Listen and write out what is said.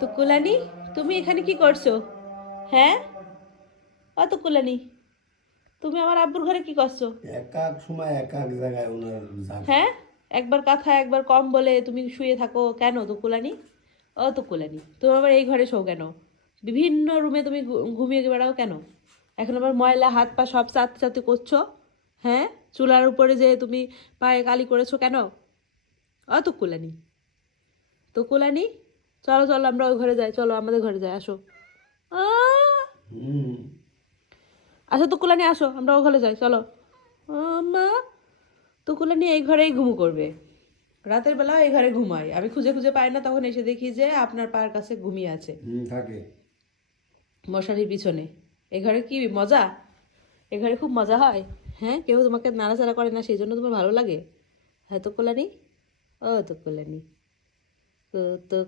তো কুলানি, তুমি এখানে কি করছো? হ্যাঁ, অত কুলানি, তুমি আমার আব্বুর ঘরে কি করছো? এক এক সময় এক এক জায়গায় ওনার জায়গা। হ্যাঁ, একবার কথা একবার কম বলে তুমি শুয়ে থাকো কেন তো কুলানি? ও তো কুলানি, তুমি আবার এই ঘরে শো কেন? বিভিন্ন রুমে তুমি ঘুমিয়ে বেড়াও কেন? এখন আবার ময়লা হাত পা সব চাতে চাতে করছো। হ্যাঁ, চুলার উপরে যে তুমি পায়ে কালি করেছো কেন? ও তো কুলানি, তো কুলানি, চলো চলো আমরা ওই ঘরে যাই, চলো আমাদের ঘরে যাই, আসো। আহ, হুম। আসো তো কুলানি, আসো আমরা ওই ঘরে যাই, চলো। মা, তো কুলানি এই ঘরেই ঘুমু করবে। রাতের বেলা এই ঘরে ঘুমাই, আমি খুঁজে খুঁজে পাই না, তখন এসে দেখি যে আপনার পায়ের কাছে ঘুমিয়ে আছে হুম, থাকে। মশারির পিছনে। এ ঘরে কি মজা? এ ঘরে খুব মজা হয়। হ্যাঁ, কেউ তোমাকে নাড়াচাড়া করে না সেই জন্য তোমার ভালো লাগে? হ্যাঁ তো কল্যাণী, ও তো কল্যাণী, তো তো